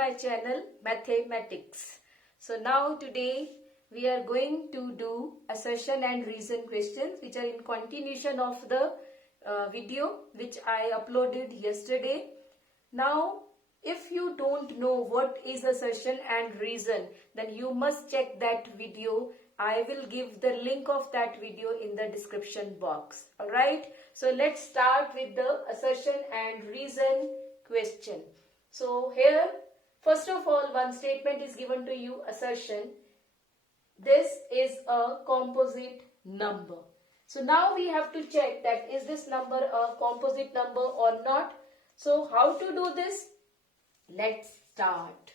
my channel Mathematics. So now today we are going to do assertion and reason questions which are in continuation of the video which I uploaded yesterday. Now if you don't know what is assertion and reason, then you must check that video. I will give the link of that video in the description box. Alright, so let's start with the assertion and reason question. So here, first of all, one statement is given to you, assertion. This is a composite number. So now we have to check that is this number a composite number or not. So how to do this? Let's start.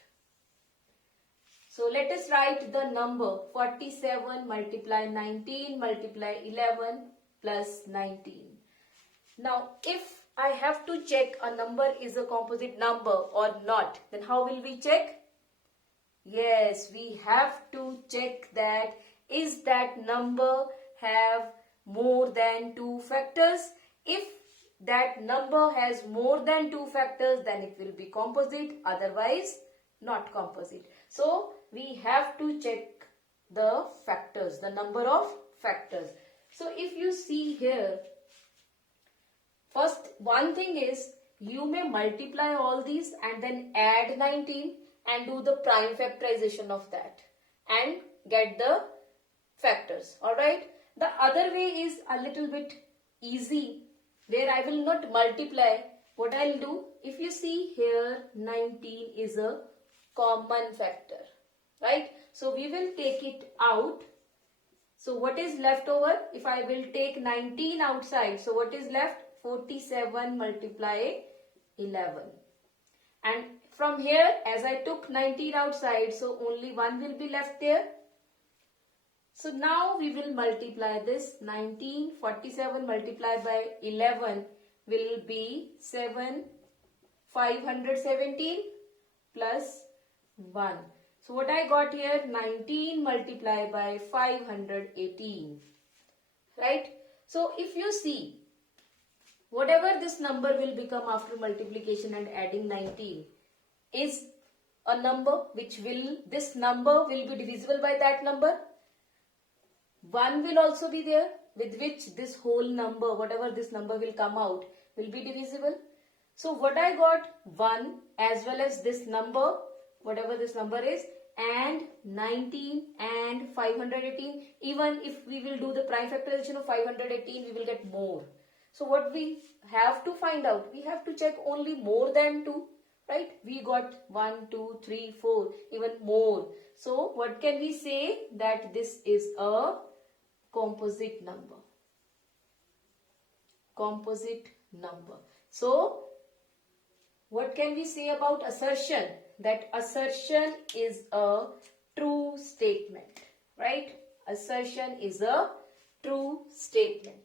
So let us write the number 47 multiply 19 multiply 11 plus 19. Now if I have to check a number is a composite number or not, then how will we check? Yes, we have to check that is that number have more than 2 factors. If that number has more than 2 factors, then it will be composite, otherwise not composite. So we have to check the factors, the number of factors. So if you see here, first one thing is you may multiply all these and then add 19 and do the prime factorization of that and get the factors. Alright. The other way is a little bit easy, where I will not multiply. What I'll do, if you see here 19 is a common factor. Right. So we will take it out. So what is left over? If I will take 19 outside, so what is left? 47 multiply 11. And from here, as I took 19 outside, so only 1 will be left there. So now we will multiply this 19, 47 multiplied by 11 will be 517 plus 1. So what I got here, 19 multiplied by 518. Right? So if you see, whatever this number will become after multiplication and adding 19 is a number which will, this number will be divisible by that number. 1 will also be there, with which this whole number, whatever this number will come out, will be divisible. So what I got, 1 as well as this number, whatever this number is, and 19 and 518. Even if we will do the prime factorization of 518, we will get more. So what we have to find out, we have to check only more than 2, right? We got 1, 2, 3, 4, even more. So what can we say? That this is a composite number. Composite number. So what can we say about assertion? That assertion is a true statement, right? Assertion is a true statement.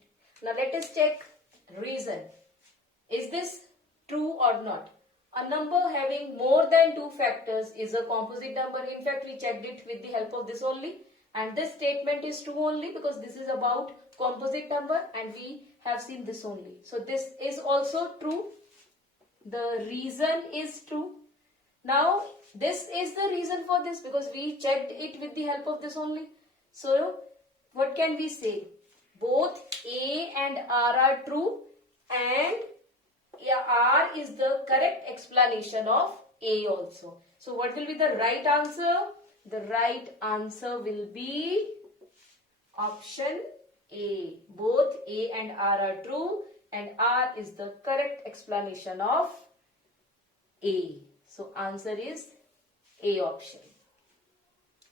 Now let us check reason. Is this true or not? A number having more than 2 factors is a composite number. In fact, we checked it with the help of this only. And this statement is true only because this is about composite number and we have seen this only. So this is also true. The reason is true. Now this is the reason for this because we checked it with the help of this only. So what can we say? Both A and R are true and R is the correct explanation of A also. So what will be the right answer? The right answer will be option A. Both A and R are true and R is the correct explanation of A. So answer is A option.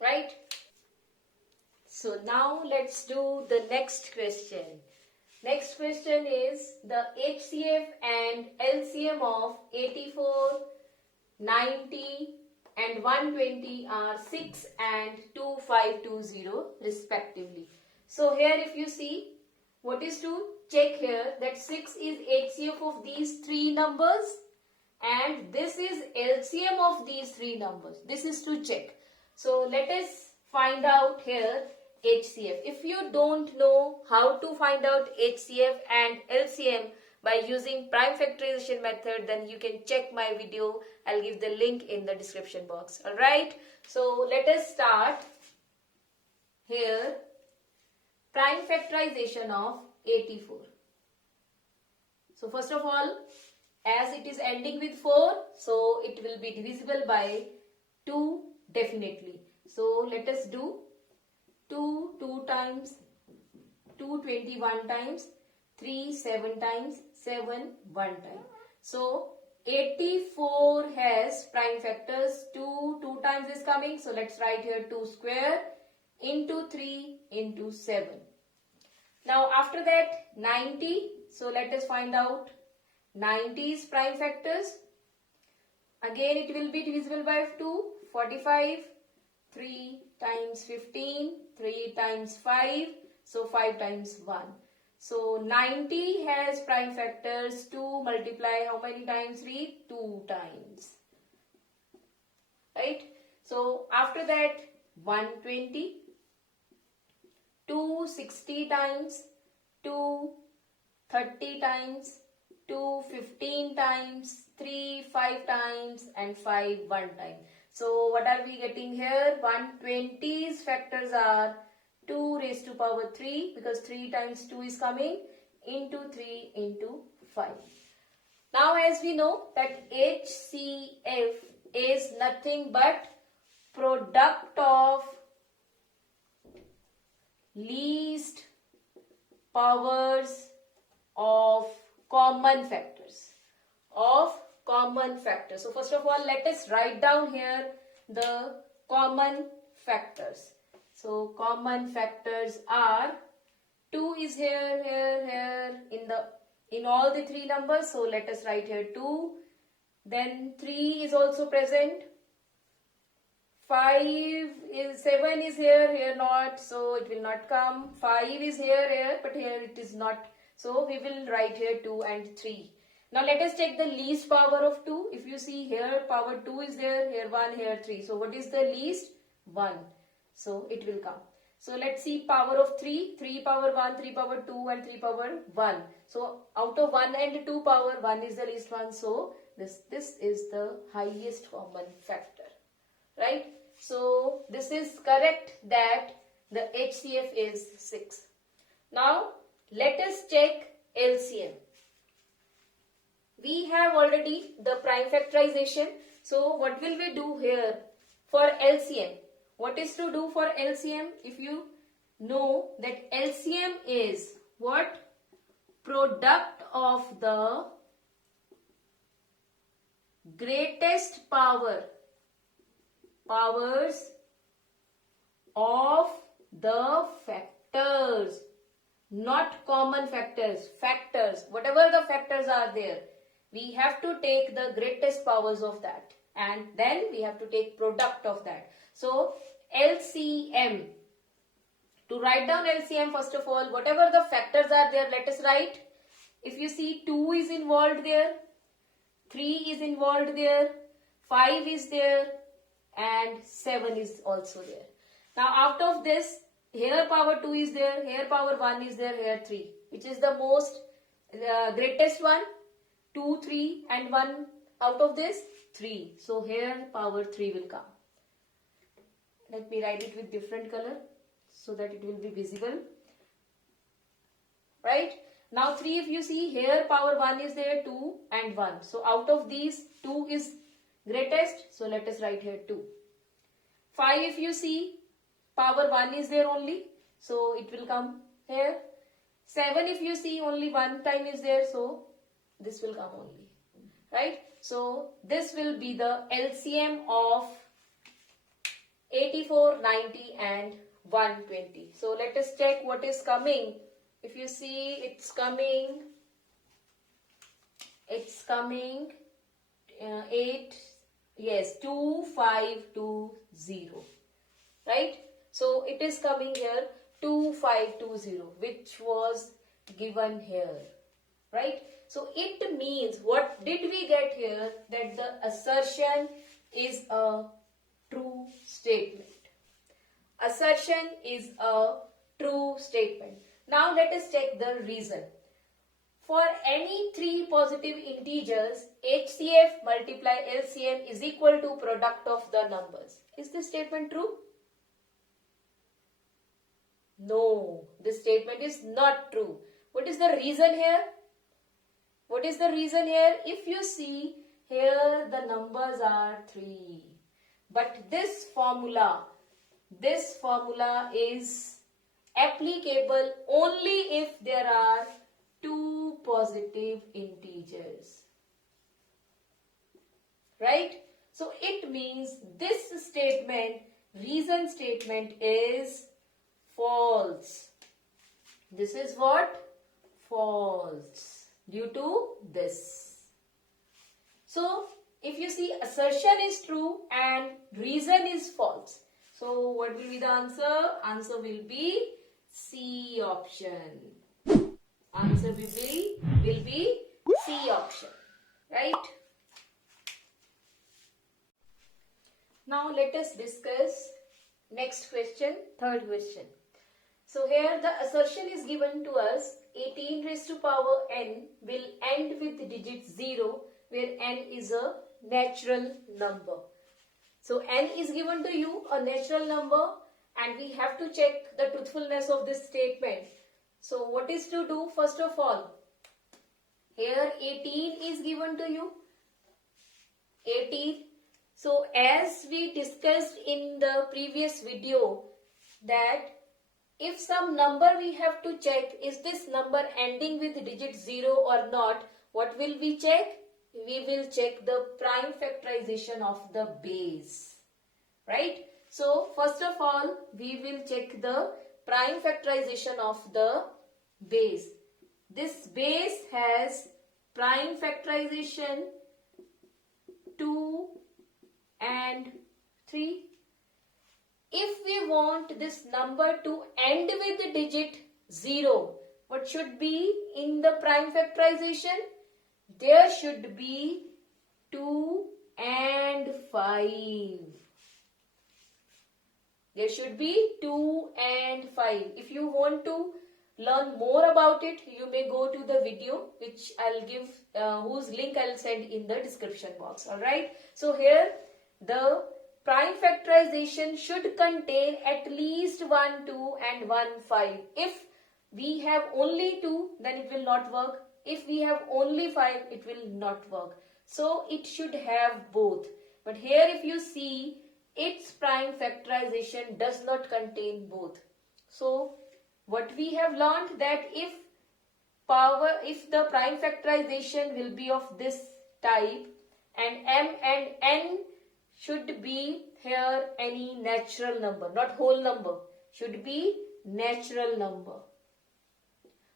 Right? So now let's do the next question. Next question is the HCF and LCM of 84, 90 and 120 are 6 and 2520 respectively. So here if you see, what is to check here, that 6 is HCF of these 3 numbers and this is LCM of these 3 numbers. This is to check. So let us find out here HCF. If you don't know how to find out HCF and LCM, by using prime factorization method, then you can check my video. I'll give the link in the description box. Alright, so let us start here. Prime factorization of 84. So first of all, as it is ending with 4, so it will be divisible by 2 definitely. So let us do 2 2 times, 2 21 times, 3 7 times, 7 1 time. So 84 has prime factors. 2 times is coming. So let's write here 2 square into 3 into 7. Now after that 90. So let us find out 90's prime factors. Again it will be divisible by 2. 45. 3 times 15. 3 times 5. So 5 times 1. So 90 has prime factors. 2 multiply how many times? 3? 2 times. Right? So after that 120. 2 60 times. 2 30 times. 2 15 times. 3 5 times. And 5 1 time. So what are we getting here? 120's factors are 2 raised to power 3, because 3 times 2 is coming, into 3 into 5. Now as we know that HCF is nothing but product of least powers of common factors. So first of all, let us write down here the common factors. So common factors are 2 is here in all the 3 numbers. So let us write here 2. Then 3 is also present. 7 is here not. So it will not come. 5 is here, but here it is not. So we will write here 2 and 3. Now let us check the least power of 2. If you see here, power 2 is there, here 1, here 3. So what is the least? 1. So it will come. So let's see power of 3. 3 power 1, 3 power 2 and 3 power 1. So out of 1 and 2 power, 1 is the least one. So this is the highest common factor. Right? So this is correct that the HCF is 6. Now let us check LCM. We have already the prime factorization. So what will we do here for LCM? What is to do for LCM? If you know that LCM is what? Product of the greatest powers of the factors, not common factors, factors, whatever the factors are there. We have to take the greatest powers of that, and then we have to take product of that. So LCM, to write down LCM, first of all, whatever the factors are there, let us write. If you see 2 is involved there, 3 is involved there, 5 is there, and 7 is also there. Now out of this, here power 2 is there, here power 1 is there, here 3. Which is the most greatest one? 2, 3 and 1 out of this? 3. So here power 3 will come. Let me write it with different color so that it will be visible. Right? Now 3, if you see here power 1 is there, 2 and 1. So out of these 2 is greatest. So let us write here 2. 5, if you see power 1 is there only. So it will come here. 7, if you see only 1 time is there. So this will come only. Right? So this will be the LCM of 84, 90 and 120. So let us check what is coming. If you see, it's coming 8, yes, 2520. Right? So it is coming here 2520, which was given here. Right? So it means, what did we get here? That the assertion is a true statement. Assertion is a true statement. Now let us check the reason. for any three positive integers, HCF multiply LCM is equal to product of the numbers. Is this statement true? No, this statement is not true. What is the reason here? What is the reason here? If you see here, the numbers are 3. But this formula is applicable only if there are two positive integers. Right? So it means this statement, reason statement, is false. This is what? False. Due to this. So, if you see, assertion is true and reason is false. So, what will be the answer? Answer will be C option. Answer will be C option. Right? Now, let us discuss next question, third question. So here the assertion is given to us, 18 raised to power n will end with digit 0, where n is a natural number. So n is given to you, a natural number, and we have to check the truthfulness of this statement. So what is to do? First of all, here 18 is given to you, 18. So as we discussed in the previous video, that if some number we have to check, is this number ending with digit 0 or not, what will we check? We will check the prime factorization of the base. Right? So, first of all, we will check the prime factorization of the base. This base has prime factorization 2 and 3. If we want this number to end with digit 0, what should be in the prime factorization? There should be 2 and 5. There should be 2 and 5. If you want to learn more about it, you may go to the video which I'll give, whose link I'll send in the description box. Alright. So here the prime factorization should contain at least 1, 2 and 1, 5. If we have only 2, then it will not work. If we have only 5, it will not work. So it should have both. But here if you see, its prime factorization does not contain both. So what we have learned, that if the prime factorization will be of this type, and m and n should be here any natural number, not whole number, should be natural number.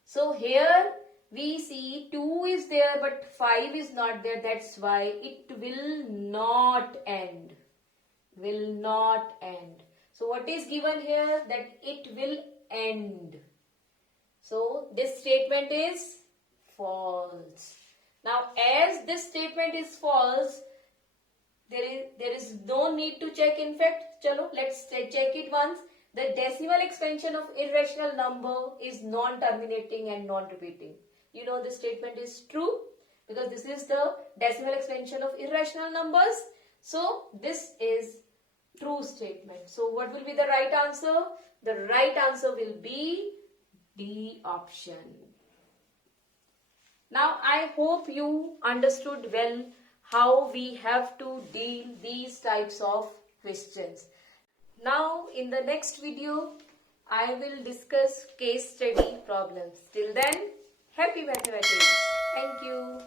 So here we see 2 is there but 5 is not there, that's why it will not end. Will not end. So what is given here? That it will end. So this statement is false. Now as this statement is false, there is no need to check. In fact, chalo, let's check it once. The decimal expansion of irrational number is non-terminating and non-repeating. You know this statement is true because this is the decimal expansion of irrational numbers. So this is true statement. So what will be the right answer? The right answer will be D option. Now I hope you understood well how we have to deal these types of questions. Now in the next video, I will discuss case study problems. Till then, happy mathematics. Thank you.